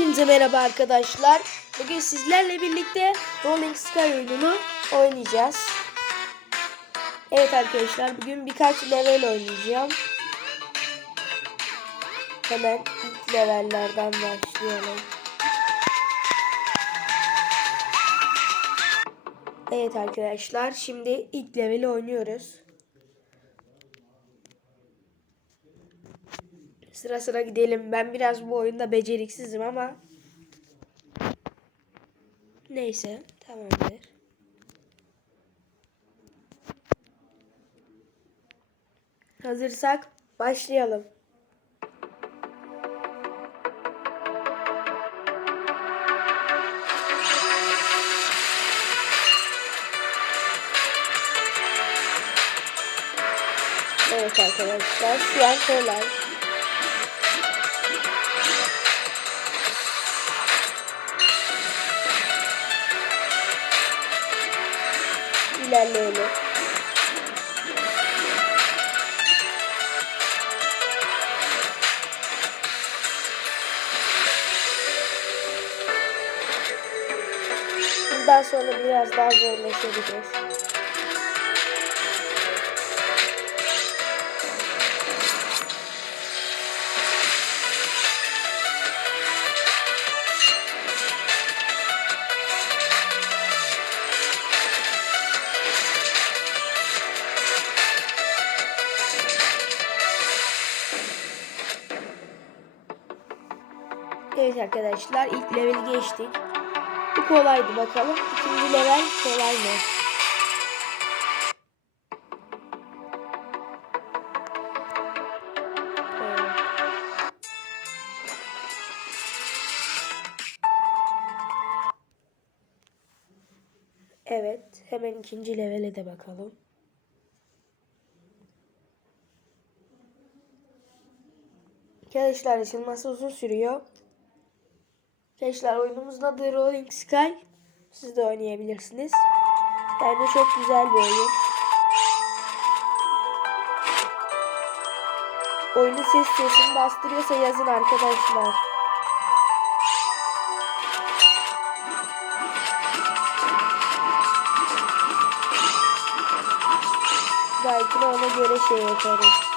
Hepinize merhaba arkadaşlar. Bugün sizlerle birlikte Rolling Sky oyununu oynayacağız. Evet arkadaşlar bugün birkaç level oynayacağım. Hemen ilk levellerden başlayalım. Evet arkadaşlar şimdi ilk leveli oynuyoruz. Sıra sıra gidelim. Ben biraz bu oyunda beceriksizim ama neyse tamamdır. Hazırsak başlayalım. Evet arkadaşlar şu an kolay. İlerleyelim. Bundan sonra biraz daha zorlaşabilir. Arkadaşlar ilk level geçtik. Bu kolaydı bakalım. İkinci level kolay mı? Evet, hemen ikinci levele de bakalım. Arkadaşlar açılması uzun sürüyor. Arkadaşlar oyunumuzda The Rolling Sky. Siz de oynayabilirsiniz. Bence çok güzel bir oyun. Oyunun ses sesini bastırıyorsa yazın arkadaşlar. Belki ona göre şey yaparız.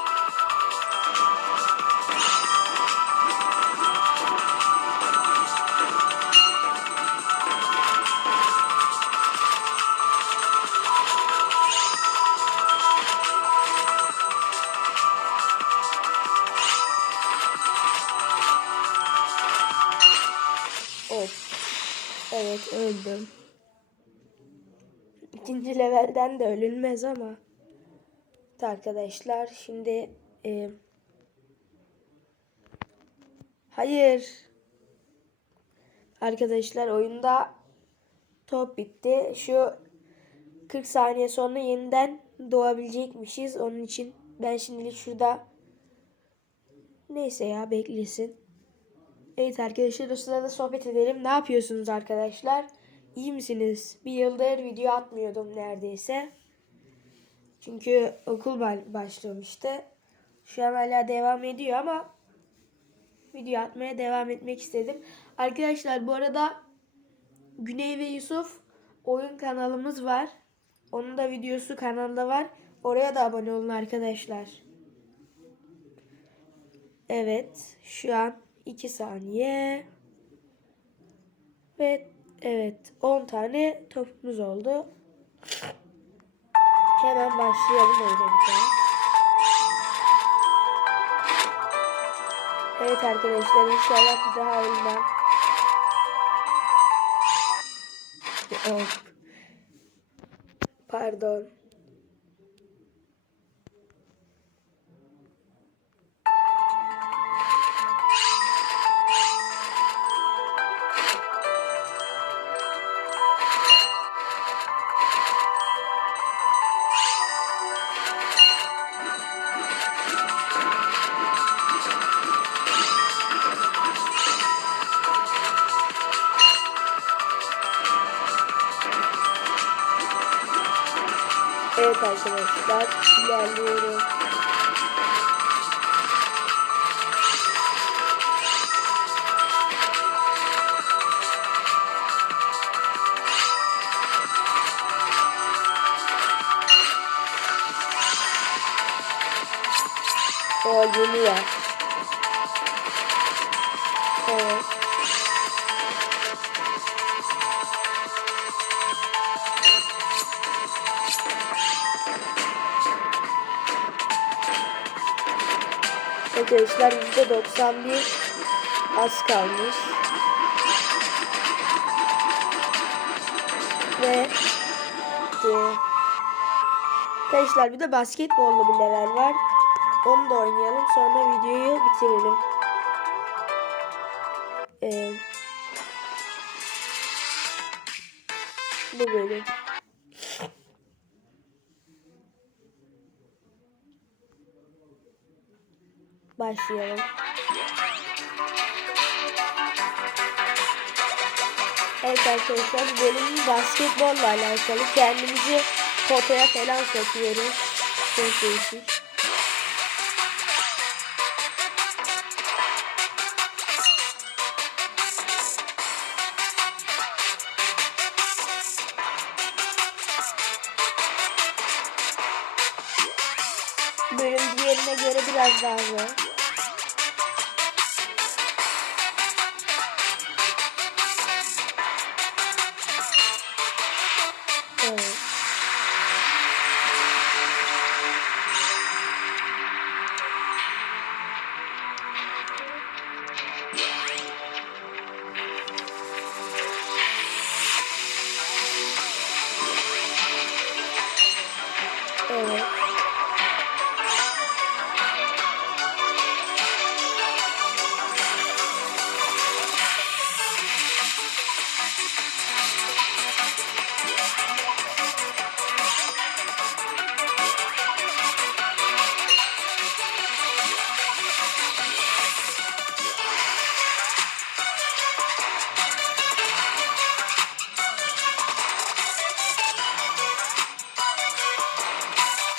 İkinci levelden de ölünmez ama. Arkadaşlar şimdi e, hayır arkadaşlar oyunda top bitti. Şu 40 saniye sonra yeniden doğabilecekmişiz. Onun için ben şimdilik şurada neyse ya beklesin. Evet arkadaşlar o sırada sohbet edelim. Ne yapıyorsunuz arkadaşlar? İyi misiniz? Bir yıldır video atmıyordum neredeyse. Çünkü okul başlamıştı. Şu an hala devam ediyor ama video atmaya devam etmek istedim. Arkadaşlar bu arada Güney ve Yusuf oyun kanalımız var. Onun da videosu kanalda var. Oraya da abone olun arkadaşlar. Evet şu an 2 saniye. Ve evet 10 tane topumuz oldu. Hemen başlayalım daha. Evet arkadaşlar inşallah bir daha ölmem. Pardon. Evet arkadaşlar ilerliyorum. O yeni yer. Evet. Arkadaşlar %91 az kalmış. Ve bitti. Arkadaşlar bir de basketbollu bir level var. Onu da oynayalım. Sonra videoyu bitirelim. Ee, bu bölüm. Başlayalım. Evet arkadaşlar bölüm basketbolla alakalı. Kendimizi potaya falan sokuyoruz. Çok değişik. Bölüm diğerine göre biraz daha zor.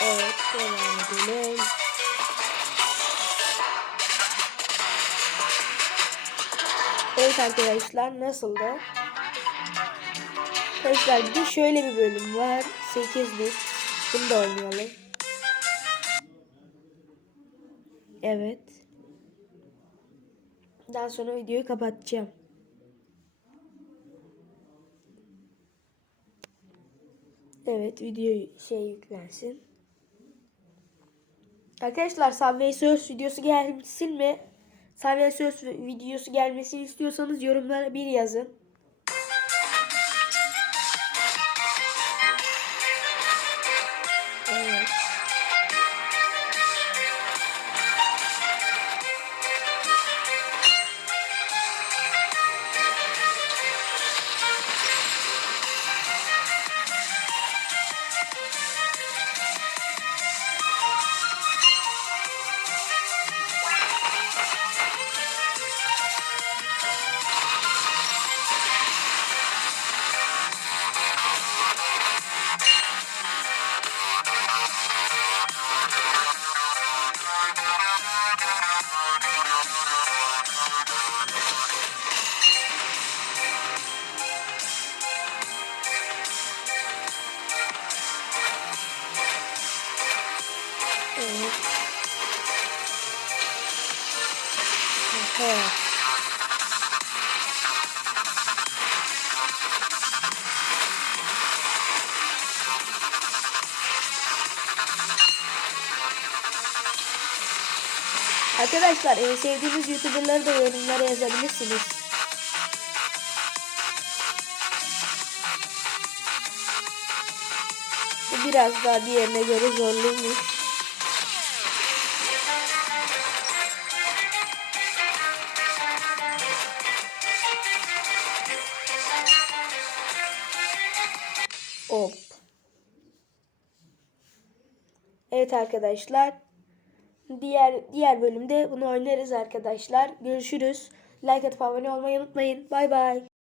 Evet, devam edelim. Evet arkadaşlar nasıldı? Arkadaşlar bir de şöyle bir bölüm var. 8 bit. Bunu da oynayalım. Evet. Daha sonra videoyu kapatacağım. Evet video şey yüklensin. Arkadaşlar Subway Surf videosu gelsin mi? Subway Surf videosu gelmesini istiyorsanız yorumlara bir yazın. Arkadaşlar en sevdiğiniz YouTuber'ları da yorumlara yazabilirsiniz. Biraz daha diğerine göre zorluymuş. Evet arkadaşlar. Diğer diğer bölümde bunu oynarız arkadaşlar. Görüşürüz. Like atıp abone olmayı unutmayın. Bay bay.